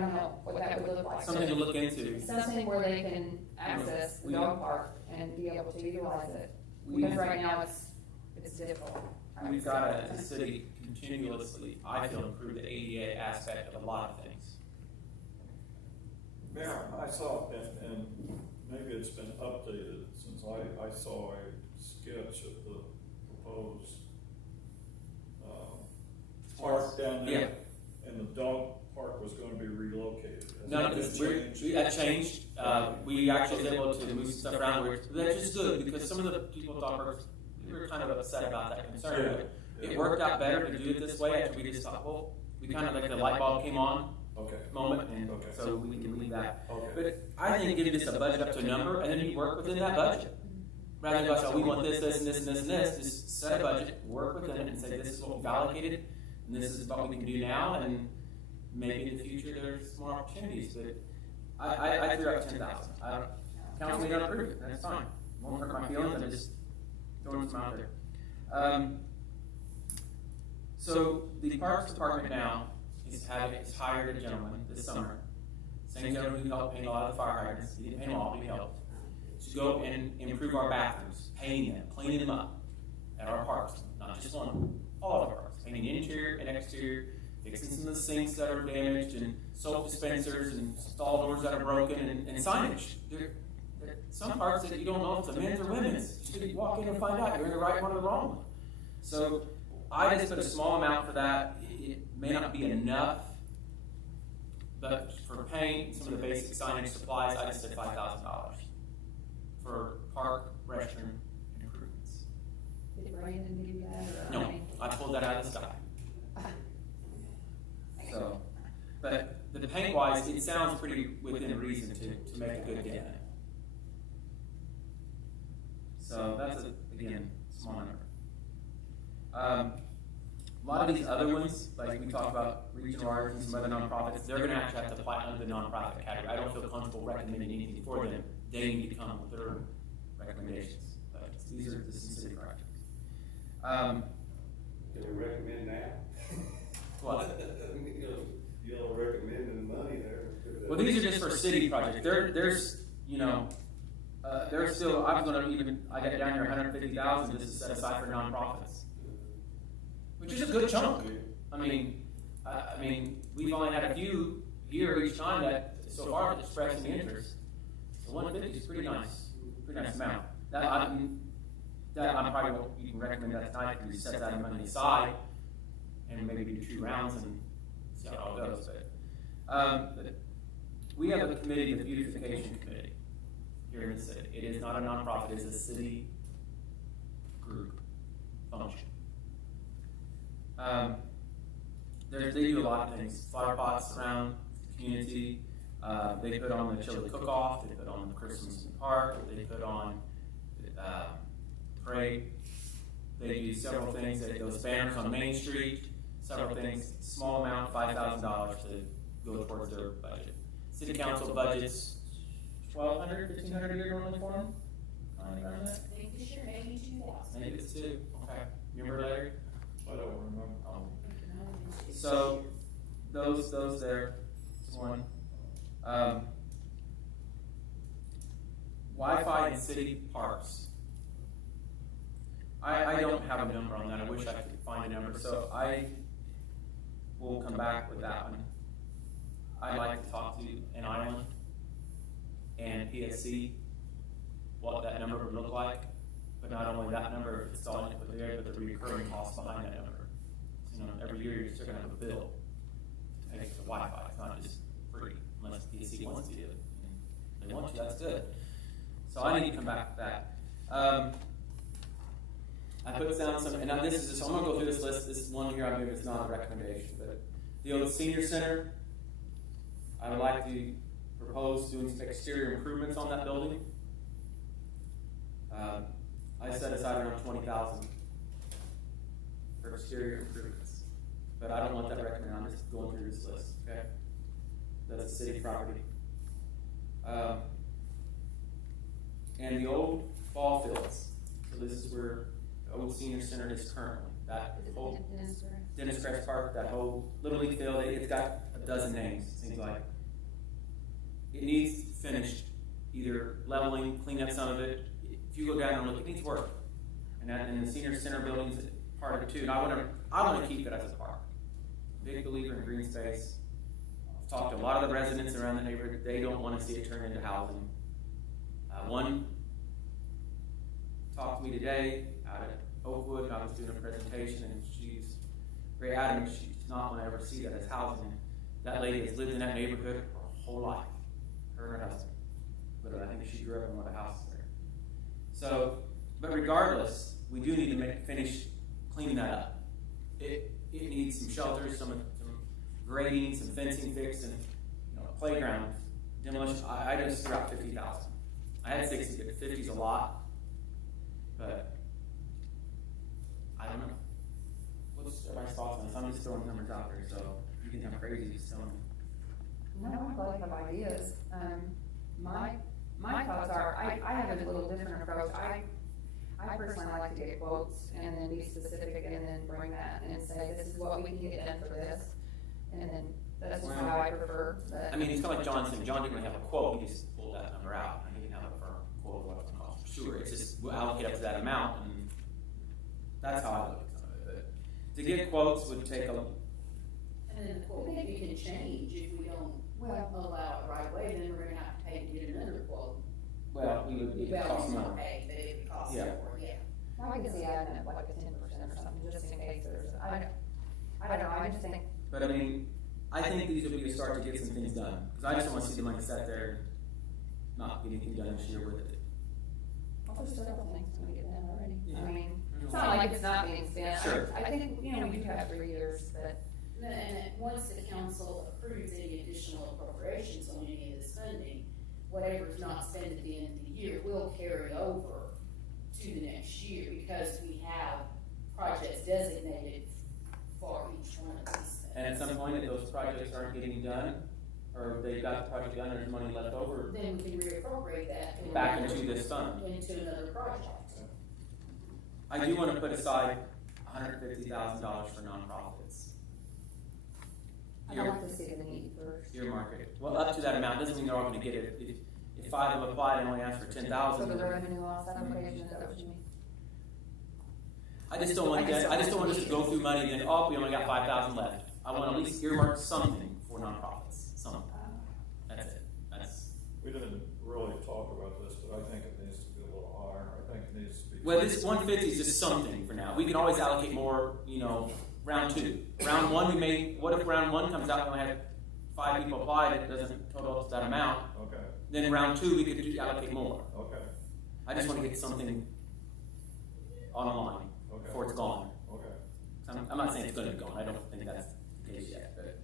don't know what that would look like. Something to look into. Something where they can access the dog park and be able to utilize it. Because right now it's difficult. We've got to, as a city, continuously, I feel, improve the ADA aspect of a lot of things. Mayor, I saw, and maybe it's been updated since I saw a sketch of the proposed park down there, and the dog park was going to be relocated. No, that changed. We actually was able to move stuff around, which that's just good because some of the people thought we were kind of upset about that concern. Yeah. It worked out better to do it this way after we just thought, well, we kind of like the light bulb came on moment, and so we can leave that. Okay. But I think give just a budget up to a number, and then you work within that budget. Rather than go, so we want this, this, and this, and this, and this, just set a budget, work within it, and say this is what we've allocated, and this is what we can do now, and maybe in the future there's more opportunities. But I threw out 10,000. Council don't approve it, and that's fine. Won't hurt my feelings. I'm just throwing some out there. So the Parks Department now is hired a gentleman this summer, same gentleman who helped paint a lot of the fire hydrants. He didn't paint them all, but he helped, to go and improve our bathrooms, painting them, cleaning them up at our parks, not just one, all of our parks, painting interior and exterior, fixing some of the sinks that are damaged, and soap dispensers, and stall doors that are broken, and signage. There are some parks that you don't know if it's a men's or women's. You should walk in and find out you're in the right one or the wrong one. So I just put a small amount for that. It may not be enough, but for paint, some of the basic signage supplies, I just said $5,000 for park restroom improvements. Did Brandon give you that? No, I pulled that out of the sky. So, but the paint wise, it sounds pretty within reason to make a good dent. So that's again small number. A lot of these other ones, like we talked about regional arts and some other nonprofits, they're going to actually have to apply under the nonprofit category. I don't feel comfortable recommending anything for them. They need to come with their recommendations. But these are the city projects. Can we recommend now? What? You don't recommend the money there. Well, these are just for city projects. There's still. I got down here 150,000 just to set aside for nonprofits, which is a good chunk. I mean, we've only had a few here each time that so far have expressed an interest. So 150 is pretty nice amount. That I'm probably what you can recommend that tonight because you set that money aside and maybe do 2 rounds and see how it goes. But we have a committee, the beautification committee here in the city. It is not a nonprofit; it's a city group function. They do a lot of things. Flower pots around the community. They put on the chili cook-off. They put on the Christmas in the park. They put on parade. They do several things. Those banners on Main Street. Several things. Small amount, $5,000 to go towards their budget. City council budgets $1,200, $1,500 a year normally for them. I think this year maybe 2,000. Maybe it's 2. Okay. Remember, Larry? I don't remember. So those there. That's one. Wi-Fi in city parks. I don't have a number on that. I wish I could find a number. So I will come back with that one. I'd like to talk to an island and PSC what that number would look like, but not only that number installing it put there, but the recurring costs behind that number. Every year you're still going to have a bill to pay for the Wi-Fi. It's not just free unless PSC wants to do it. And if they want to, that's good. So I need to come back with that. I put down some, and now this is just, so I'm going to go through this list. This one here I moved is not a recommendation, but the old senior center, I would like to propose doing some exterior improvements on that building. I set aside around $20,000 for exterior improvements, but I don't want that recommended. I'm just going through this list. Okay, that's a city property. And the old ball fields. So this is where the old senior center is currently. that whole Dennis, Dennis Crest Park, that whole Little League field, it's got a dozen names, it seems like. It needs finished, either leveling, clean up some of it. If you go down and look, it needs work. And the senior center building's part of it too. And I want to keep it as a park. Big believer in green space. I've talked to a lot of the residents around the neighborhood. They don't want to see it turned into housing. One talked to me today out at Oakwood. I was doing a presentation, and she's very adamant she does not want to ever see that as housing. That lady has lived in that neighborhood her whole life. Her and her husband. But I think she grew up in one of the houses there. So, but regardless, we do need to finish cleaning that up. It needs some shelters, some grading, some fencing fixed, and playground demolition. I just threw out 50,000. I had 60, but 50 is a lot. But I don't know. What's everybody's thoughts on this? I'm just throwing numbers out there, so you can have crazy, just tell me. No, I'm glad you have ideas. My thoughts are, I have a little different approach. I personally like to get quotes and then be specific and then bring that and say, this is what we can get done for this. And then that's just how I prefer. But I mean, it's kind of like John said. John didn't really have a quote. He just pulled that number out, and he didn't have a firm quote of what it's going to cost. Sure, it's just we'll allocate up to that amount, and that's how I look at some of it. But to get quotes would take a. And then the quote maybe can change if we don't allow it right away, then we're gonna have to pay to get another quote. Well, it would cost more. Pay, but it would cost Yeah. more, yeah. I can see adding it like a 10% or something, just in case there's, I don't know, I just think. But I mean, I think these would be a start to get some things done. Because I just don't want to see the money sat there and not get anything done this year with it. Well, there's several things going to get done already. Yeah. I mean, it's not like it's not being spent. Sure. I think, we do have 3 years, but. And then once the council approves any additional appropriations on any of this funding, whatever's not spent at the end of the year will carry over to the next year because we have projects designated for each one of these things. And at some point, if those projects aren't getting done, or they've got the project done and there's money left over, Then we can reappropriate that. back into this fund. Into another project. I do want to put aside $150,000 for nonprofits. I'd like to see the need first. Earmark it. Well, up to that amount doesn't mean they're all going to get it. If 5 of them apply and only ask for 10,000. So the revenue loss application, is that what you mean? I just don't want us to go through money and then, oh, we only got 5,000 left. I want to at least earmark something for nonprofits. Something. That's it. We didn't really talk about this, but I think it needs to be a little higher. I think it needs to be. Well, this 150 is just something for now. We can always allocate more, round 2. Round 1, what if round 1 comes out and we have 5 people apply and it doesn't total up to that amount? Okay. Then round 2, we could allocate more. Okay. I just want to get something online before it's gone. Okay. I'm not saying it's going to be gone. I don't think that's the case yet. But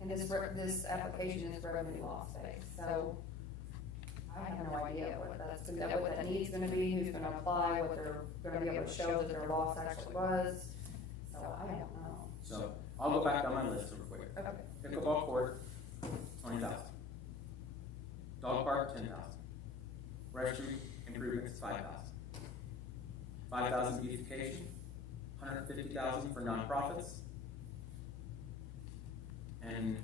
And this application is revenue loss based, so I have no idea what that need's gonna be, who's gonna apply, what they're gonna be able to show that their loss actually was. So I don't know. so I'll go back down my list real quick. Okay. Pickleball court, 20,000. Dog park, 10,000. Restroom improvements, 5,000. 5,000 beautification, 150,000 for nonprofits. And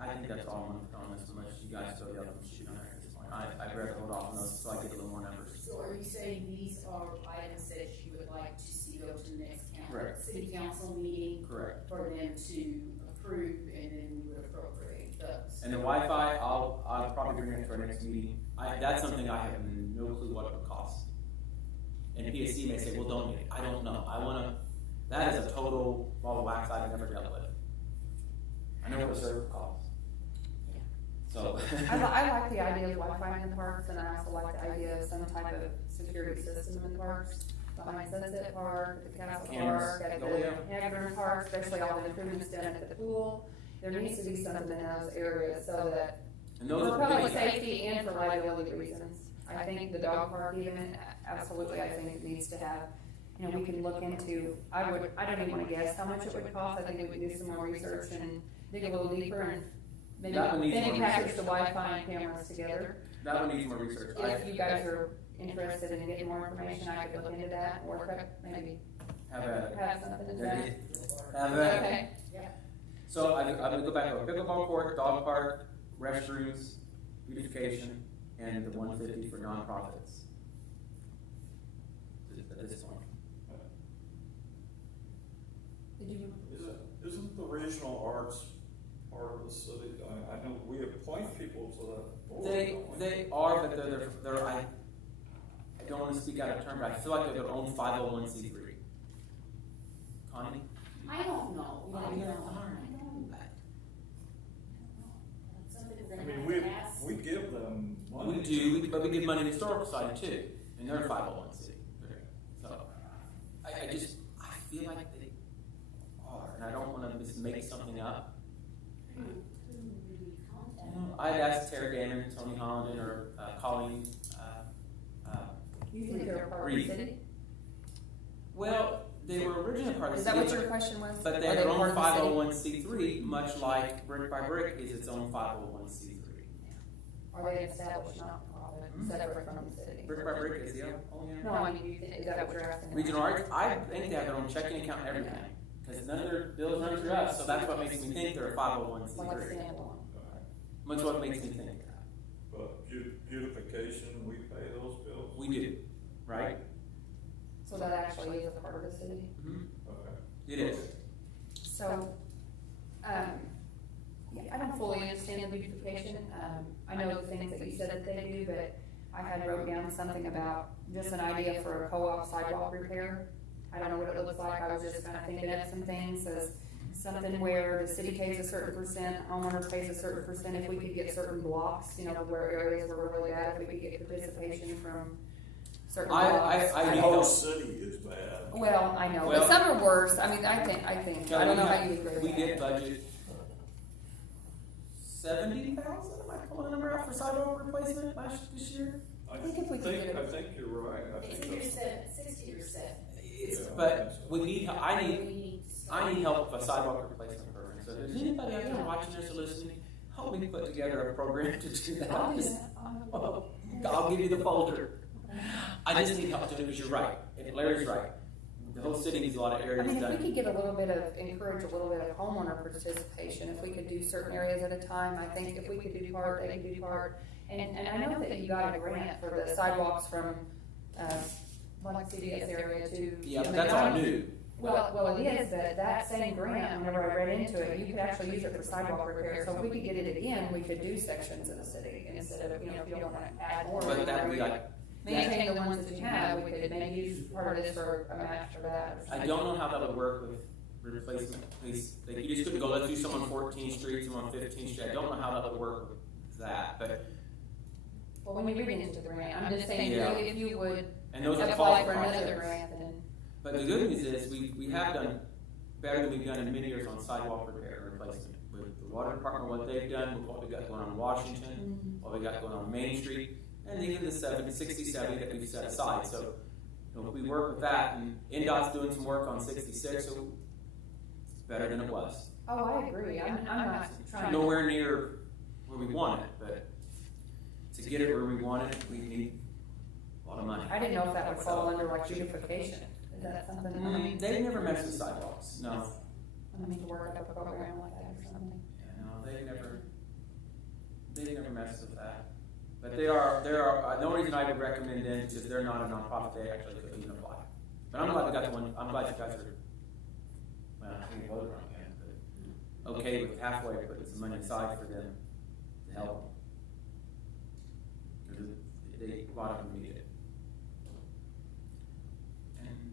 I think that's all I'm going to put on this, unless you guys throw the other one shoot on there at this point. I'd rather hold off on those so I get a little more numbers. So are you saying these are items that you would like to see go to the next Correct. city council meeting? Correct. For them to approve and then we would appropriate those? And the Wi-Fi, I'll probably bring it to our next meeting. That's something I have no clue what it would cost. And PSC may say, well, donate it. I don't know. That is a total ball of wax I've never dealt with. I know what a server costs. So. I like the idea of Wi-Fi in the parks, and I also like the idea of some type of security system in the parks. Behind Sunset Park, at the Castle Cameras. Park, at Oh, yeah. the Hagler Park, especially all the improvements done at the pool. There needs to be something in those areas so that And those for are public big. safety and for liability reasons. I think the dog park even, absolutely, I think it needs to have, we can look into, I don't even want to guess how much it would cost. I think we would do some more research and dig a little deeper and maybe That one needs then more package research. the Wi-Fi and cameras together. That one needs more research. If you guys are interested in getting more information, I could look into that and work up maybe Have at it. have something to There say? you- Have at it. Okay, So I'm gonna go back to a pickleball court, dog park, restrooms, beautification, and the 150 for nonprofits. At this point. did you, Isn't the regional arts part of the city? I know we appoint people to that board. don't we? They are, but they're I don't want to speak out of turn, but I feel like they're their own 501c3. Connie? I don't know. Oh, I yeah, don't know. darn. That's something we're I gonna mean, have to ask. we give them money. We do, but we give money to the historical society too, and they're 501c. So I feel like they are, and I don't want to just make something up. Who would we contact? I'd ask Terry Damon, Tony Hollenden, or Colleen. you think they're part of the Reed. city? Well, they were originally part of the Is that city, what your question was? but Are they have their part own of the city? 501c3, much like Brick by Brick is its own 501c3. Are they established not-for-profit, separate from the city? Brick by Brick is the only. No, I mean, is that what you're asking? Regional Arts, I think they have their own checking account and everything, because none of their bills run through us, so that's what makes me think they're a Like a 501c3. standalone. That's what makes me think that. But beautification, we pay those bills? We do, right? So that actually is a part of the city? Okay. It is. So, yeah, I don't fully understand the beautification. I know the things that you said that they do, but I had wrote down something about just an idea for a co-op sidewalk repair. I don't know what it looks like. I was just kind of thinking of some things as something where the city pays a certain percent, homeowner pays a certain percent. If we could get certain blocks, where areas were really bad, if we could get participation from certain blocks. I The need whole help. city is bad. Well, I know, Well- but some are worse. I mean, I think, I don't know how you agree with We that. did budget 70,000, am I pulling the number out for sidewalk replacement this year? I think if we could get it- I think you're right. I It's think either that's. 60 or 70. But we need, I need We need to I start. need help with a sidewalk replacement program. So if there's anybody out there watching this or listening, help me put together a program to do that. I'll give you the folder. I just need help to do it, because you're right. And Larry's right. The whole city needs a lot of I areas mean, if we done. could get encourage a little bit of homeowner participation, if we could do certain areas at a time, I think if we could do part, they could do part. And I know that you got a grant for the sidewalks from, like CDS area to. Yeah, but that's all new. Well, it is, but that same grant, whenever I read into it, you could actually use it for sidewalk repair. So if we could get it again, we could do sections of the city instead of, if you don't wanna add more. But that would be like, Maintain the ones that you have, we could maybe use part of this for a match for that. or I don't know how that would work with replacement. Please, like, you just couldn't go, let's do some on 14th Street, some on 15th Street. I don't know how that would work with that, but, Well, when you read into the grant, I'm just saying, Yeah. if you would and those are apply called for another projects. grant, then. But the good news is, we have done better than we've done in many years on sidewalk repair and replacement. With the water department, what they've done, with what we got going on in Washington, what we got going on Main Street, and even the 60-70 that we've set aside. So, if we work with that, and NDOT's doing some work on 66, so it's better than it was. Oh, I agree, I'm not trying to. Nowhere near where we want it, but to get it where we want it, we need a lot of money. I didn't know if that would fall under like beautification, is that something, I mean, They've never messed with sidewalks, no. to work up a program like that or something? Yeah, no, they've never messed with that. But they are, the only reason I would recommend them is if they're not a nonprofit, they actually could even apply. But I'm glad we got the one, I'm glad you guys are, well, I think voted on it, but okay with halfway putting some money aside for them to help them. Because a lot of them need it. And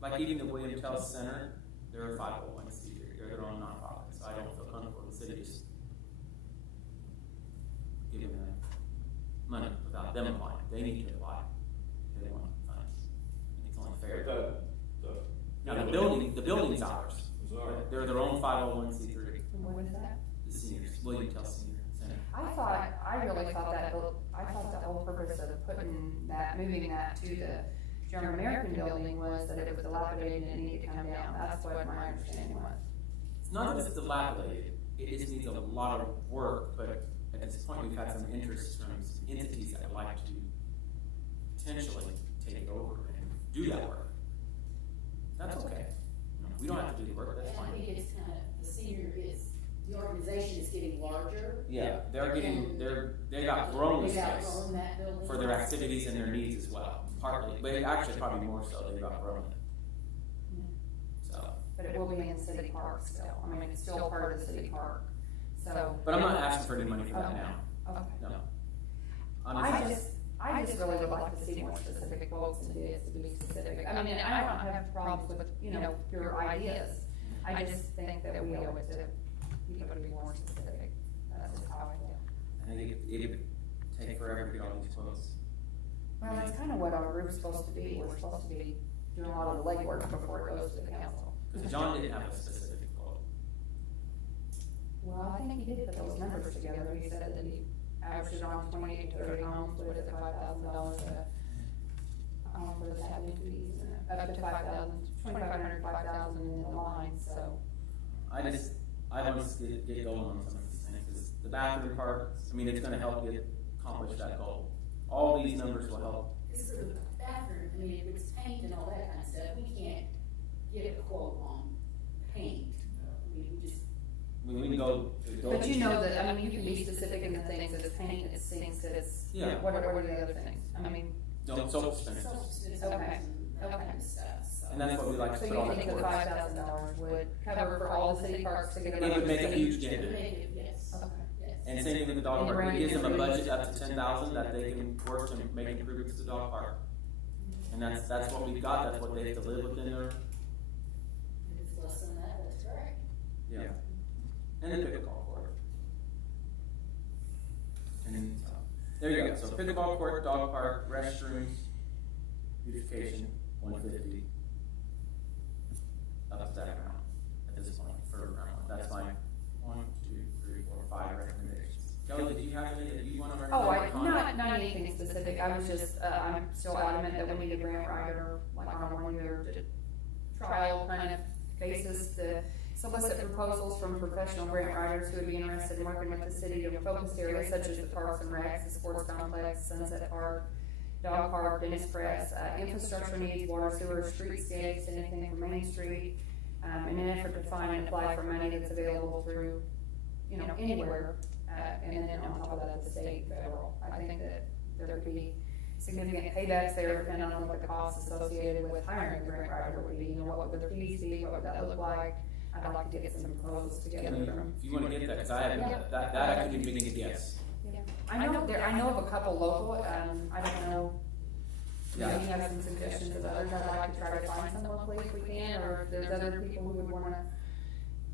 like even the William Tell Center, they're a 501c3, they're their own nonprofit, so I don't feel comfortable with the city just giving them money without them applying. They need to apply. They want funds. It's only fair. Now the building's ours. Is ours. They're their own 501c3. And what is that? The seniors, William Tell Senior Center. I really thought the whole purpose of moving that to the German American building was that it was dilapidated and it needed to come down. That's what my understanding was. It's not that it's dilapidated. It just needs a lot of work, but at this point we've had some interest from some entities that would like to potentially take it over and do that work. That's okay. Yeah, they got grown They got space grown that building. for their activities and their needs as well, partly, but actually probably more so they've outgrown it. So, But it will be in city park still, I mean, it's still part of the city park, so. but I'm not asking for any money for that Okay. now, Okay. no. I just really would like to see more specific quotes and bids to be specific. I mean, I don't have problems with, your ideas. I just think that we owe it to people to be more specific. That's just how I feel. I think it would take forever to get all these quotes. Well, that's kind of what our group's supposed to be. We're supposed to be doing a lot of the legwork before it goes to the council. Because John didn't have a specific quote. Well, I think he did put those numbers together. He said that he averaged on 28 to 30 homes, what is it, $5,000 for the tap fees, up to 5,000, 2,500, 5,000 in the line, so. I want us to get going on some of these things, because the bathroom part, I mean, it's gonna help accomplish that goal. All these numbers will help. Because for the bathroom, I mean, if it's paint and all that kind of stuff, we can't get a quote on paint. I mean, we just. We can go. But you know that, I mean, you can be specific in the things that it's paint, it's things that it's, Yeah. what are the other things? I mean, Don't soap dispensers. Okay. That kind of stuff, so. And that's what we like to so put all you the think the quotes. $5,000 would cover for all the city parks to get It them? would make a huge It would dent. make it, yes, Okay. yes. And same thing with the dog park, it gives them a budget up to 10,000 that they can work to make improvements to the dog park. And that's what we've got, that's what they have to live within their, If it's less than that, that's correct. yeah. And then pickleball court. And there you go, so pickleball court, dog park, restrooms, beautification, 150. Up to that amount at this point for round one. That's my 1, 2, 3, 4, 5 recommendations. Kelly, did you have any that you want to recommend? Not anything specific, I was just, I'm still adamant that we need a grant writer, like on a 1-year trial kind of basis to solicit proposals from professional grant writers who would be interested in working with the city in focused areas such as the parks and recs, the sports complex, Sunset Park, dog park, Dennis Press, infrastructure needs, water, sewer, streetscapes, anything from Main Street, in an effort to find and apply for money that's available through, anywhere, and then on top of that, the state, federal. I think that there could be significant paybacks there, depending on what the costs associated with hiring a grant writer would be, what would their fees be, what would that look like? I'd like to get some proposals together from. If you want to get that, because I haven't, that I could begin to guess. Yeah. I know of a couple local, I don't know. Yeah. Maybe you have some suggestions of others, I'd like to try to find some locally if we can, or if there's other people who would wanna,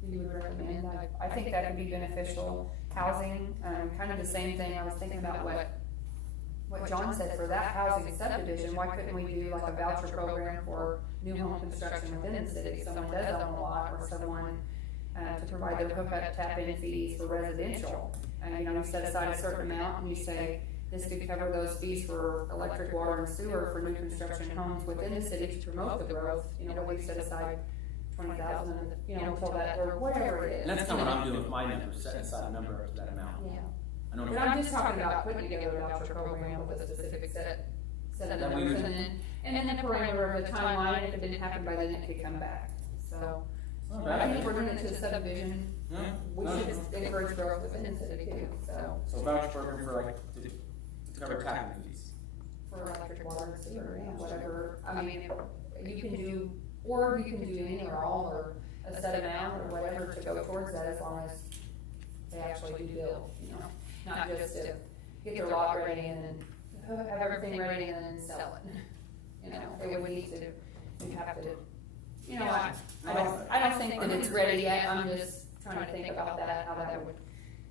you would recommend, I think that could be beneficial. Housing, kind of the same thing, I was thinking about what John said for that housing subdivision, why couldn't we do like a voucher program for new home construction within the city? If someone does own a lot, or someone, to provide their hookup tap-in fees for residential. You set aside a certain amount and you say, this could cover those fees for electric, water, and sewer for new construction homes within the city to promote the growth. We set aside 20,000, until that, or whatever it is. And that's kind of what I'm doing with my numbers, setting aside a number up to that amount. Yeah. I know. But I'm just talking about putting together a voucher program with a specific set of numbers, and then the parameter of the timeline, if it didn't happen by then, it could come back. So, Not bad. I think if we're doing it to a subdivision, Yeah. we should encourage growth within the city too, So voucher program for to cover tapping fees. for electric, water, and sewer, whatever, you can do, or you can do any or all, or a set amount, or whatever to go towards that, as long as they actually do build, not just to get their lot ready and then have everything ready and then sell it. It would need to, you have to, I don't think that it's ready yet, I'm just trying to think about that, how that would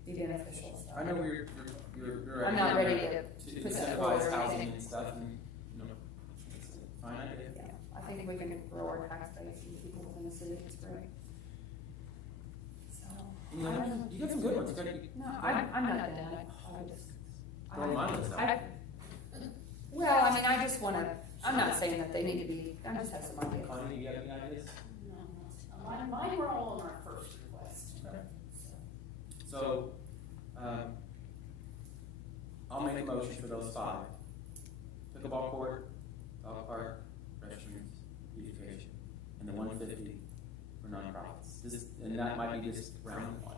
be beneficial. I know you're I'm not ready to to put that forward incentivize or housing anything. and stuff, and it's a fine idea. Yeah, I think we can grow our tax base and people within the city, it's great. So, You got some good ones. no, I'm not done, I just. Throw mine list out. Well, I just wanna, I'm not saying that they need to be, I just have some ideas. Connie, you got any ideas? No, mine were all on our first request. Okay. So, I'll make a motion for those 5. Pickleball court, dog park, restrooms, beautification, and the 150 for nonprofits. And that might be just round 1.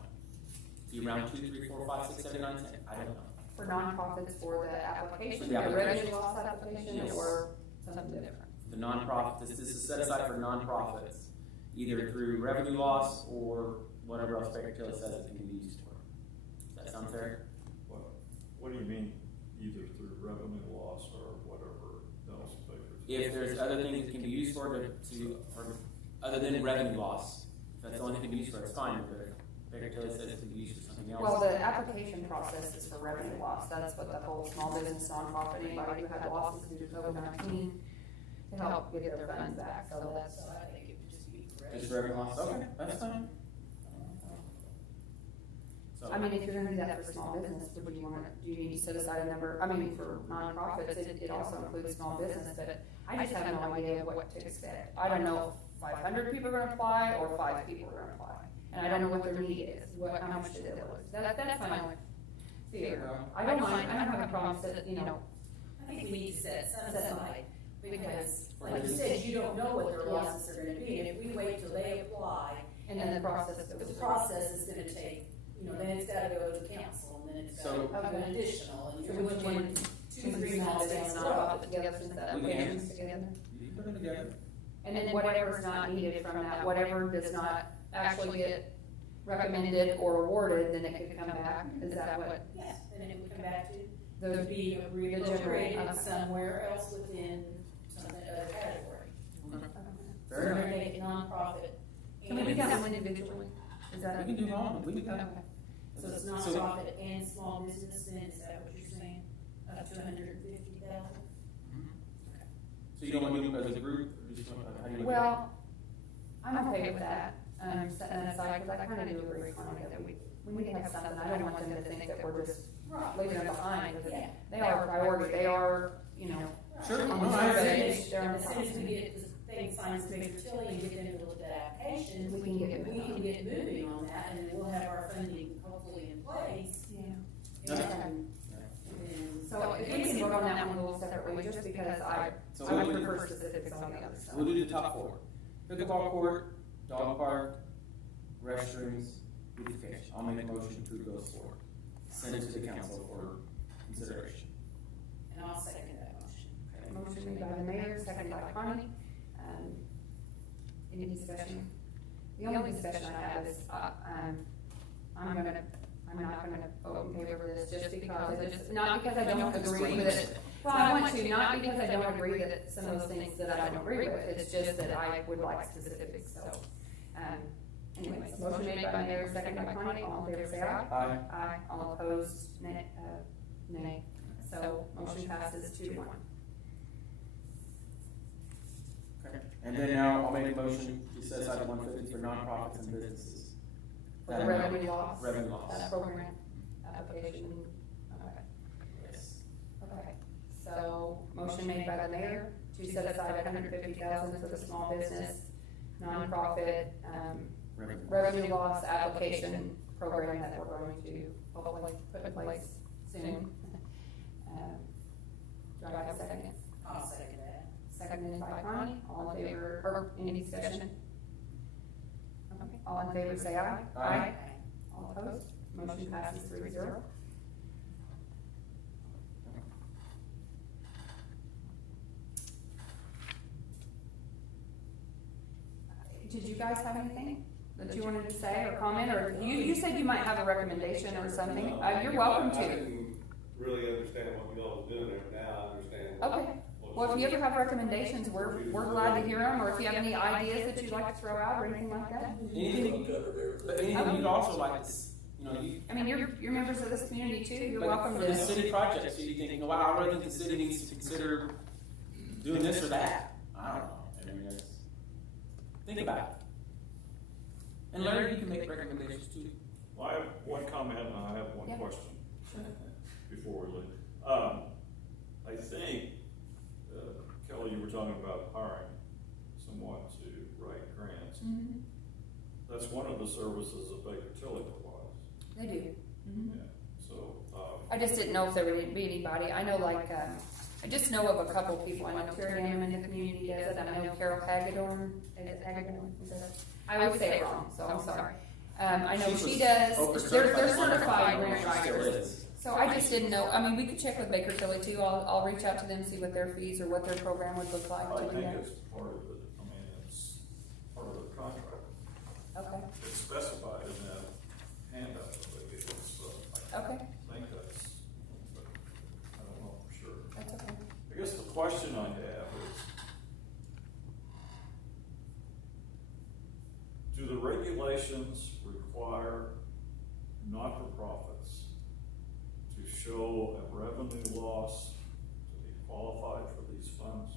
be around 2, 3, 4, 5, 6, 7, 8, 9, 10. I don't know. For nonprofits for the application, For the the application. revenue loss application, Yes. or something different? The nonprofits, this is set aside for nonprofits, either through revenue loss or whatever else Baker Tilly says it can be used for. Does that sound fair? What do you mean, either through revenue loss or whatever else Baker? If there's other things it can be used for or other than revenue loss, if that's the only thing it can be used for, it's fine, but Baker Tilly says it can be used for something else. Well, the application process is for revenue loss, that's what the whole small business nonprofit, anybody who had losses due to COVID-19, to help get their funds back, so that's. So I think it would just be correct. Just revenue loss, okay, that's fine. So, I mean, if you're gonna do that for small business, would you wanna, do you need to set aside a number, I mean, for nonprofits, it also includes small business, but I just have no idea what to expect. I don't know if 500 people are gonna apply, or 5 people are gonna apply, and I don't know what their need is, how much do they lose, that's my only fear. I don't mind, I don't have a problem that, you know, I think we need to set some aside, because, like you said, you don't know what their losses are gonna be, and if we wait till they apply, and then the process the goes. process is gonna take, then it's gotta go to the council, and then it's gotta So- go an additional, and So you're which one, looking 2, 3 months down the road. nonprofit together, since that We can. application's together? you can put them together. And then whatever's not needed from that, whatever does not actually get recommended or awarded, then it could come back, is that what? Yes, and it would come back to, Those to be general- reappropriated somewhere else within some other category. So Fair we're enough. gonna make it nonprofit. Can we do that one individually? Is that? We can do all, we can do Okay. that. So it's nonprofit and small business, then, is that what you're saying? Up to 150,000? So you don't want to do them as a group, or just, how do you? Well, I'm okay with that, setting that aside, because I kind of do agree, Connie, that we need to have something, I don't want them to think that we're just leaving them behind, because Yeah. they are a priority, they are, Sure, on no, the I survey, they're on the As top. soon as we get the thing signed to Baker Tilly and get them to look at the application, We can get we moving. can get moving on that, and then we'll have our funding hopefully in place. Yeah. Okay. And So if we can vote on that one a little separately, just because I So would we'll do- prefer specifics on the other stuff. We'll do the top 4. Pickleball court, dog park, restrooms, beautification. I'll make a motion to approve those 4. Send it to the council for consideration. And I'll second that motion. Motion made by the mayor, seconded by Connie. Any discussion? The only discussion I have is, I'm not gonna vote in favor of this just because not because I don't agree with it. Well, I want to, not because I don't agree that some of those things that I don't agree with, it's just that I would like specifics, so. Anyways, motion made by mayor, seconded by Connie, all in favor say aye. Aye. Aye, all opposed, nay. So, motion passes 2-1. Okay. And then now I'll make a motion to set aside 150 for nonprofits and businesses. For the revenue loss? Revenue loss. That program application, okay. Yes. Okay, so, motion made by the mayor to set aside 150,000 for the small business, nonprofit, revenue loss application program that we're going to hopefully put in place soon. Do I have a second? I'll second that. Seconded by Connie, all in favor, or any discussion? Okay, all in favor say aye. Aye. All opposed, motion passes 3-0. Did you guys have anything that you wanted to say or comment, or you said you might have a recommendation or something? You're welcome I to. didn't really understand what y'all was doing there, now I understand. Okay, well, if you ever have recommendations, we're glad to hear them, or if you have any ideas that you'd like to throw out or anything like that. Anything, but anything you'd also like to, I mean, you're members of this community too, you're like welcome for the to. city projects, you think, wow, I really think the city needs to consider doing this or that. I don't know. I mean, think about it. And Larry, you can make recommendations too. Well, I have one comment and I have one Yeah. question before we leave. I think, Kelly, you were talking about hiring someone to write grants. Mhm. That's one of the services that Baker Tilly provides. They do. Mhm. Yeah, so, I just didn't know if there would be anybody, I know I just know of a couple people, I know Terry Hammond in the community does it, I know Carol Hagedorn, is it Hagedorn? Is that- I always say it wrong, so I'm sorry. I know she was does, Oprah they're certified. certified She grant still writers. is. So I just didn't know, I mean, we could check with Baker Tilly too, I'll reach out to them, see what their fees or what their program would look like I to do think that. it's part of it, I mean, it's part of the contract. Okay, It's specified in that handout that they gave us, so okay, I think that's, but I don't know for sure. that's okay. I guess the question I have is, do the regulations require not-for-profits to show a revenue loss to be qualified for these funds?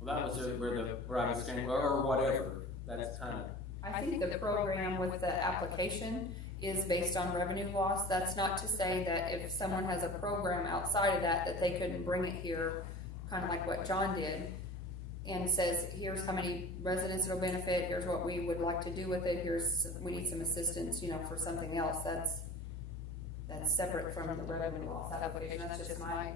Well, that was where I was saying, or whatever, that's kind of, I think the program with the application is based on revenue loss. That's not to say that if someone has a program outside of that, that they couldn't bring it here, kind of like what John did, and says, here's how many residents it'll benefit, here's what we would like to do with it, we need some assistance, for something else. That's separate from the revenue loss application. That's just my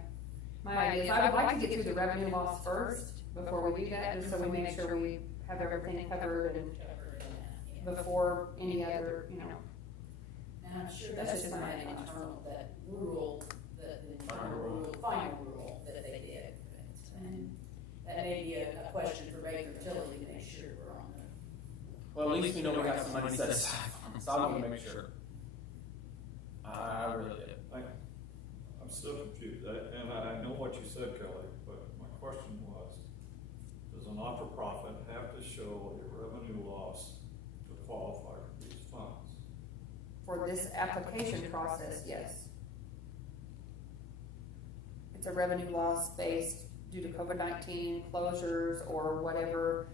idea. I would like to get through the revenue loss first before we do that, just so we make sure we have everything covered and before any other, And I'm sure That's that's just just my my opinion. internal, that rural, final rule that they did. And that may be a question for Baker Tilly to make sure we're on the. well, at least we know we got some money set aside for them, so I want to make sure. I really did. I'm still confused, and I know what you said, Kelly, but my question was, does a not-for-profit have to show a revenue loss to qualify for these funds? for this application process, yes. It's a revenue loss based due to COVID-19 closures or whatever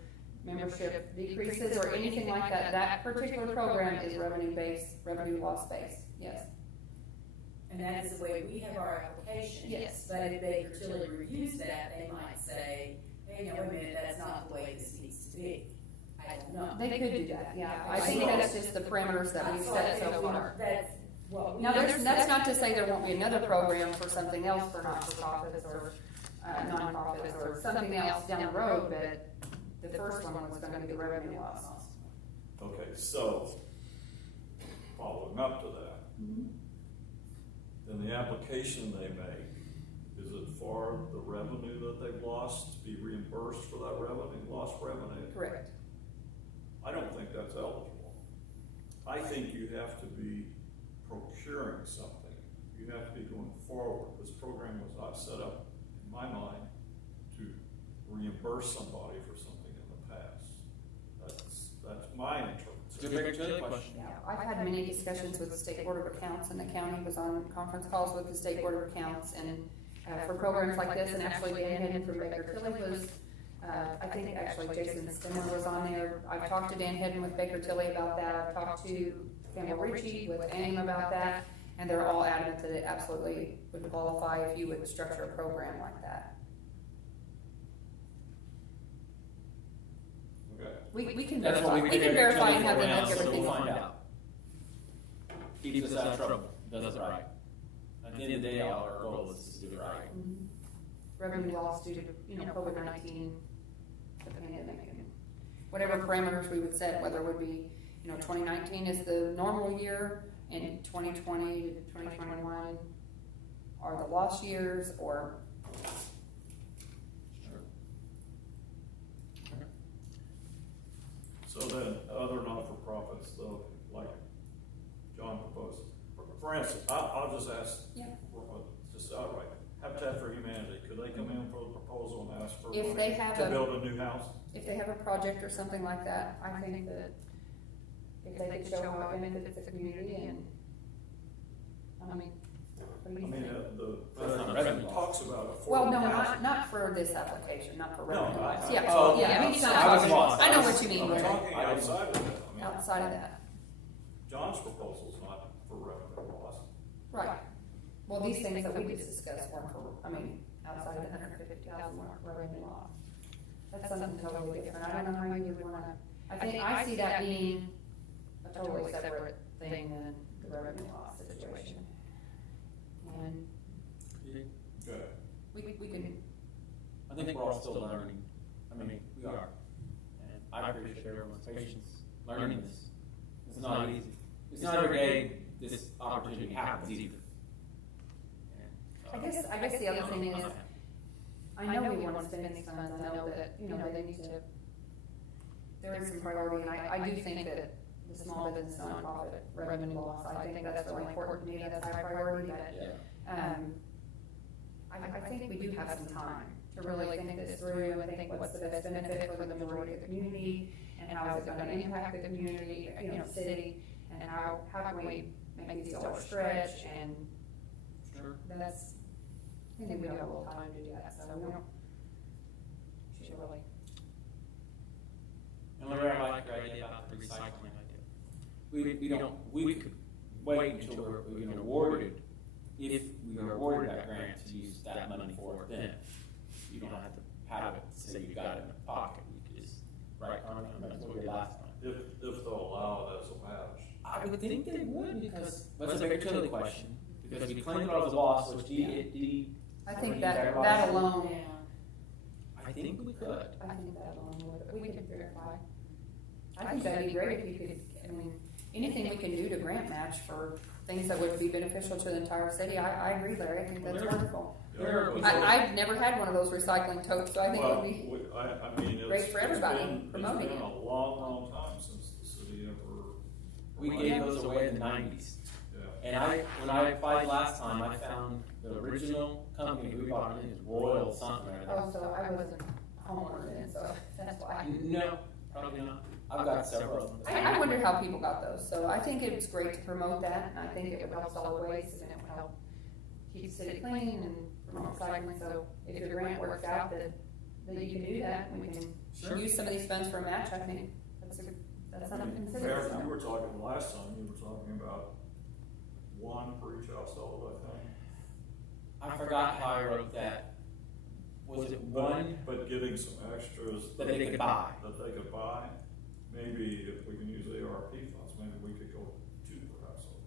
membership decreases or anything like that. That particular program is revenue loss based, yes. And that is the way we have our application. Yes. But if Baker Tilly reviews that, they might say, hey, no, wait a minute, that's not the way this needs to be. I don't know. They could do that, yeah. I think that's just the parameters that we've set so far. That's what we. Now, that's not to say there won't be another program for something else for not-for-profits or nonprofits or something else down the road, but the first one was gonna be the revenue loss. Okay, so, following up to that, then the application they make, is it for the revenue that they've lost to be reimbursed for that revenue, lost revenue? Correct. I don't think that's eligible. I think you have to be procuring something. You have to be going forward. This program was not set up, in my mind, to reimburse somebody for something in the past. That's my interpretation. Question. Yeah, I've had many discussions with the State Board of Accounts, and the county was on conference calls with the State Board of Accounts, and for programs like this, and actually Dan Hedden from Baker Tilly was, I think actually Jason Stimmer was on there. I've talked to Dan Hedden with Baker Tilly about that. I've talked to Campbell Ritchie with AIM about that, and they're all adamant that it absolutely would qualify if you would structure a program like that. Okay. We can That's what verify, we can verify and have them now, look so everything we'll find over. out. Keeps us out of trouble, does it right. At the end of the day, all our goal is to do it right. Revenue loss due to, COVID-19, the pandemic, and whatever parameters we would set, whether it would be, 2019 is the normal year, and 2020 to 2021 are the lost years, or So then, other not-for-profits, though, like John proposed, for instance, I'll just ask, Yeah. just outright, Habitat for Humanity, could they come in for the proposal and ask for If money they have to a- build a new house? if they have a project or something like that, I think that if they could show how it benefits the community and, what do you think? That's not The revenue. talks about affordable Well, no, housing. not for this application, not for No, revenue. I- Yeah, Oh, yeah, I mean, outside- I was lost. I know what you mean, I'm Roy. talking outside of that. I mean, Outside of that, John's proposal's not for revenue loss. right. Well, these things that we just discussed weren't for, outside of the $150,000 revenue loss. That's something totally different. I don't know how you would wanna, I see that being a totally separate thing than the revenue loss situation. And Okay. we can, I think we're all still learning. We are. And I appreciate everyone's patience learning this. It's It's not easy. It's not every day this opportunity happens either. I guess the other thing is, I know we want to spend these funds, I know that, they need to, there is some priority, and I do think that the small business nonprofit revenue loss, I think that's really important to me, that's high priority, but, I think we do have some time to really think this through and think what's the best benefit for the majority of the community, and how is it gonna impact the community, city, and how can we make these dollars stretch, and Sure. that's, I think we have a little time to do that, so we don't, should really. And Larry, I like your idea about the recycling idea. We could wait until we're being awarded, if we are awarded that grant, to use that money for it then. You don't have to have it, say you got it in the pocket, you could just, right, that's what we did last time. If they'll allow it as a match. I would think they would, because, that's a bigger utility question, because we claimed it as a loss, which I think that alone, Yeah. I think we could. I think that alone would, we could verify. I think that'd be great if you could, anything we can do to grant match for things that would be beneficial to the entire city, I agree, Larry, I think that's wonderful. I've never had one of those recycling totes, so I think it would be I mean, great for everybody promoting It's it. been a long, long time since the city ever. We gave those away in the 90s. Yeah. And when I applied last time, I found the original company we bought it, is Royal something or other. Oh, so I wasn't a homeowner then, so that's why. No, probably not. I've got several of them. I wonder how people got those, so I think it's great to promote that, and I think it would help solid waste, and it would help keep the city clean and promote recycling, so if your grant works out, that you can do that, and we can Sure. use some of these funds for a match, I think that's something to consider. Mayor, so. you were talking last time, you were talking about one for each household, I think. I forgot how I wrote that. Was it one But getting some extras. that they could buy? That they could buy. Maybe if we can use ARP funds, maybe we could go two per household.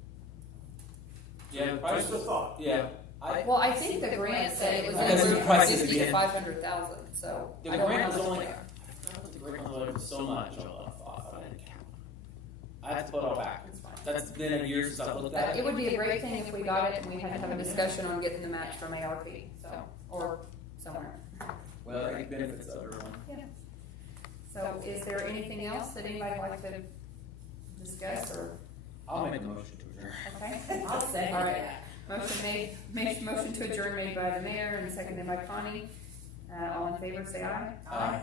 Yeah, Just a thought. Yeah. Well, I think the grant said it was I guess the anywhere from prices 50 to again. 500,000, so. The I don't grant know was how much only, they are. the grant was only so much. I didn't count. I had to put it all back. It's fine. That's been a year since I looked at But it. it would be a great thing if we got it and we had to have a discussion on getting the match from ARP, so, or somewhere. Well, it benefits everyone. Yeah. So is there anything else that anybody would like to discuss or, I'll make a motion to adjourn. okay? I'll second All right. that. Motion to adjourn made by the mayor and seconded by Connie. All in favor, say aye. Aye.